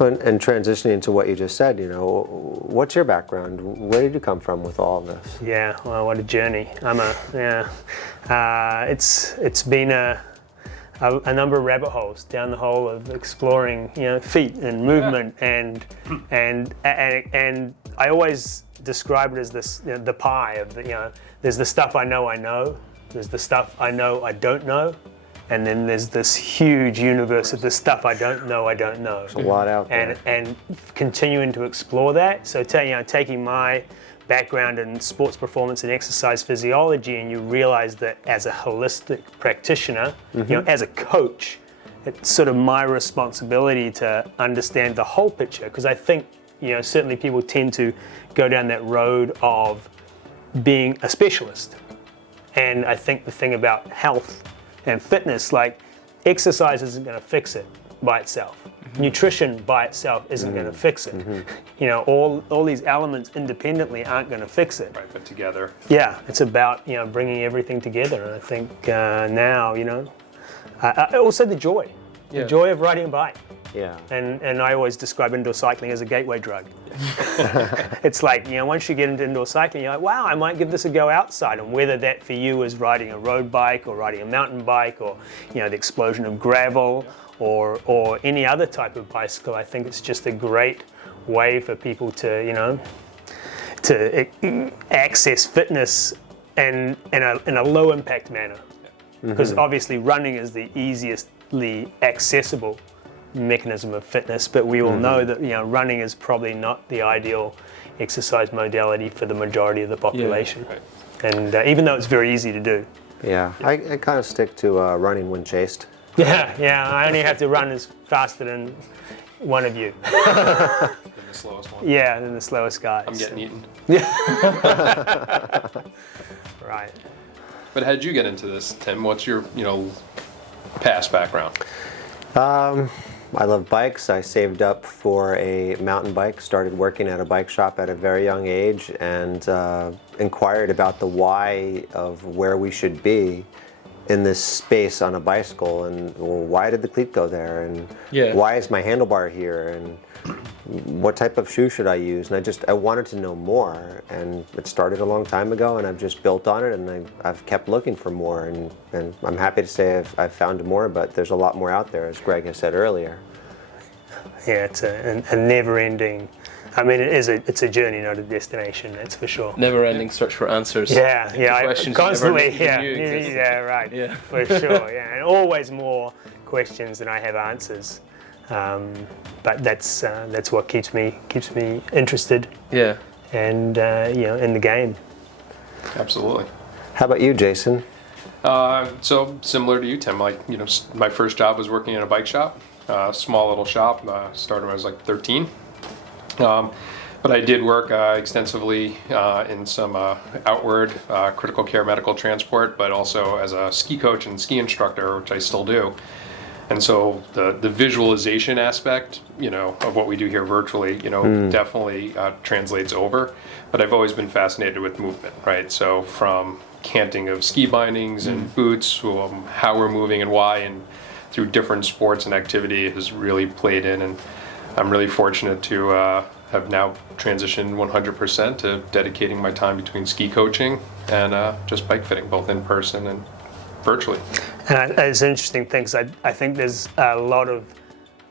And transitioning to what you just said, what's your background? Where did you come from with all of this? Yeah, well, what a journey. It's been a number of rabbit holes down the hole of exploring, feet and movement, and I always describe it as this, the pie of there's the stuff I know, there's the stuff I know I don't know, and then there's this huge universe of the stuff I don't know. There's a lot out there. And continuing to explore that. So taking my background in sports performance and exercise physiology, and you realize that as a holistic practitioner, as a coach, it's sort of my responsibility to understand the whole picture, because I think certainly people tend to go down that road of being a specialist. And I think the thing about health and fitness, like exercise isn't going to fix it by itself. Nutrition by itself isn't going to fix it. All these elements independently aren't going to fix it. Right, but together. Yeah, it's about the everything together. And I think now, also the joy of riding a bike. Yeah. And I always describe indoor cycling as a gateway drug. It's like, once you get into indoor cycling, you're like, wow, I might give this a go outside. And whether that for you is riding a road bike or riding a mountain bike, or, the explosion of gravel, or any other type of bicycle, I think it's just a great way for people to, to access fitness in a low impact manner. Because obviously running is the easiestly accessible mechanism of fitness, but we all know that running is probably not the ideal exercise modality for the majority of the population. Yeah, right. And even though it's very easy to do. Yeah, I kind of stick to running when chased. Yeah, I only have to run as faster than one of you. The slowest one. Yeah, than the slowest guy. I'm getting eaten. Right. But how did you get into this, Tim? What's your past background? I love bikes. I saved up for a mountain bike, started working at a bike shop at a very young age, and inquired about the why of where we should be in this space on a bicycle, and why did the cleat go there, and why is my handlebar here, and what type of shoe should I use? And I wanted to know more, and it started a long time ago, and I've just built on it, and I've kept looking for more, and I'm happy to say I've found more, but there's a lot more out there, as Greg has said earlier. Yeah, it's a never-ending. I mean, it's a journey, not a destination. That's for sure. Never-ending search for answers. Yeah, constantly. Right. Yeah, for sure. Yeah, and always more questions than I have answers. But that's what keeps me interested. Yeah. And in the game. Absolutely. How about you, Jason? So similar to you, Tim. My first job was working in a bike shop, small little shop. Started when I was 13. But I did work extensively in some outward critical care medical transport, but also as a ski coach and ski instructor, which I still do. And so the visualization aspect, of what we do here virtually, definitely translates over. But I've always been fascinated with movement, right? So from canting of ski bindings and boots, how we're moving and why, and through different sports and activity has really played in. And I'm really fortunate to have now transitioned 100% to dedicating my time between ski coaching and just bike fitting, both in person and virtually. And it's an interesting thing, because I think there's a lot of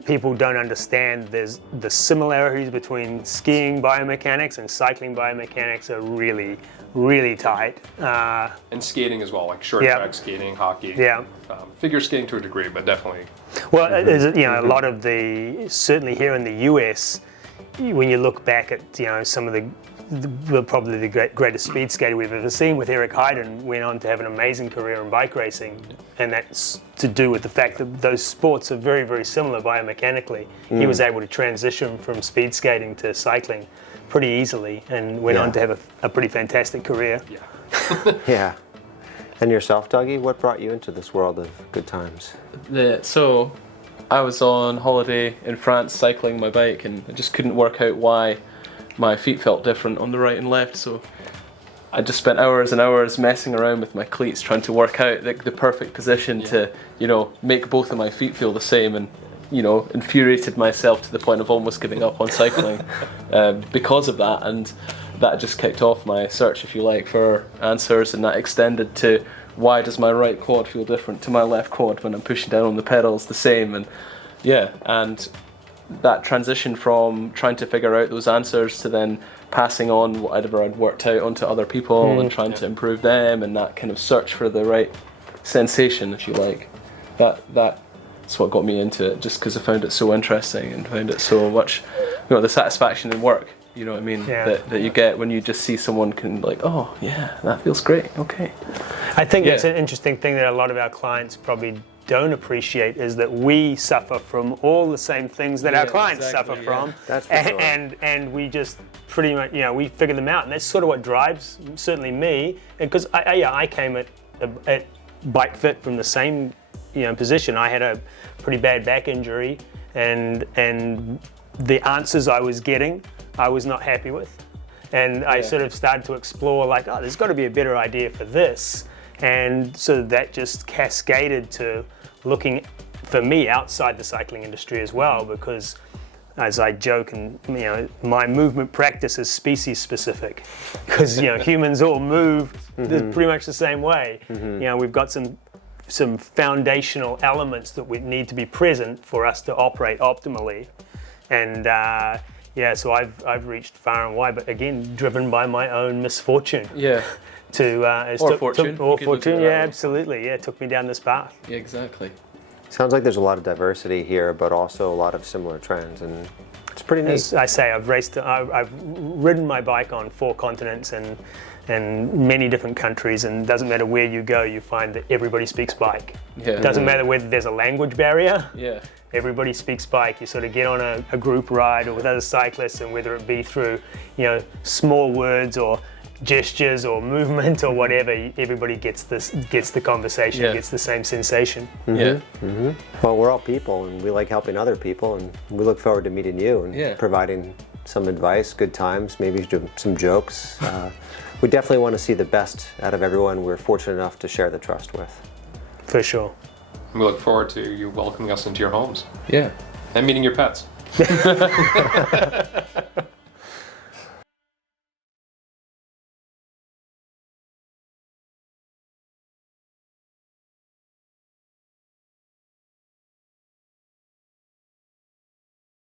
people don't understand there's the similarities between skiing biomechanics and cycling biomechanics are really, really tight. And skating as well, like short track skating, hockey. Yeah. Figure skating to a degree, but definitely. Well, there's, a lot of certainly here in the US, when you look back at some of the probably the greatest speed skater we've ever seen, with Eric Heiden, went on to have an amazing career in bike racing, and that's to do with the fact that those sports are very, very similar biomechanically. He was able to transition from speed skating to cycling pretty easily, and went on to have a pretty fantastic career. Yeah. Yeah. And yourself, Dougie, what brought you into this world of good times? So I was on holiday in France cycling my bike, and I just couldn't work out why my feet felt different on the right and left, so I just spent hours and hours messing around with my cleats, trying to work out the perfect position to make both of my feet feel the same, and infuriated myself to the point of almost giving up on cycling because of that, and that just kicked off my search, if you like, for answers, and that extended to why does my right quad feel different to my left quad when I'm pushing down on the pedals the same, and that transition from trying to figure out those answers to then passing on whatever I'd worked out onto other people and trying to improve them, and that kind of search for the right sensation, if you like, that's what got me into it, just because I found it so interesting and found it so much, the satisfaction in work, you know what I mean, that you get when you just see someone can like, oh yeah, that feels great, okay. I think that's an interesting thing that a lot of our clients probably don't appreciate, is that we suffer from all the same things that our clients suffer from. That's for sure. And we just pretty much, we figure them out, and that's sort of what drives certainly me. And because I came at Bike Fit from the same position. I had a pretty bad back injury, and the answers I was getting, I was not happy with, and I sort of started to explore like, oh, there's got to be a better idea for this. And so that just cascaded to looking, for me, outside the cycling industry as well, because as I joke, and my movement practice is species specific, because humans all move pretty much the same way. We've got some foundational elements that we need to be present for us to operate optimally, and so I've reached far and wide, but again, driven by my own misfortune. Fortune, absolutely. It took me down this path. Yeah, exactly. Sounds like there's a lot of diversity here, but also a lot of similar trends, and it's pretty neat. As I say, I've ridden my bike on 4 continents and many different countries, and it doesn't matter where you go, you find that everybody speaks bike. Yeah. It doesn't matter whether there's a language barrier. Yeah. Everybody speaks bike. You sort of get on a group ride or with other cyclists, and whether it be through small words or gestures or movement or whatever, everybody gets the conversation, gets the same sensation. Well, we're all people, and we like helping other people, and we look forward to meeting you and providing some advice, good times, maybe some jokes. We definitely want to see the best out of everyone we're fortunate enough to share the trust with. For sure. We look forward to you welcoming us into your homes. Yeah. And meeting your pets.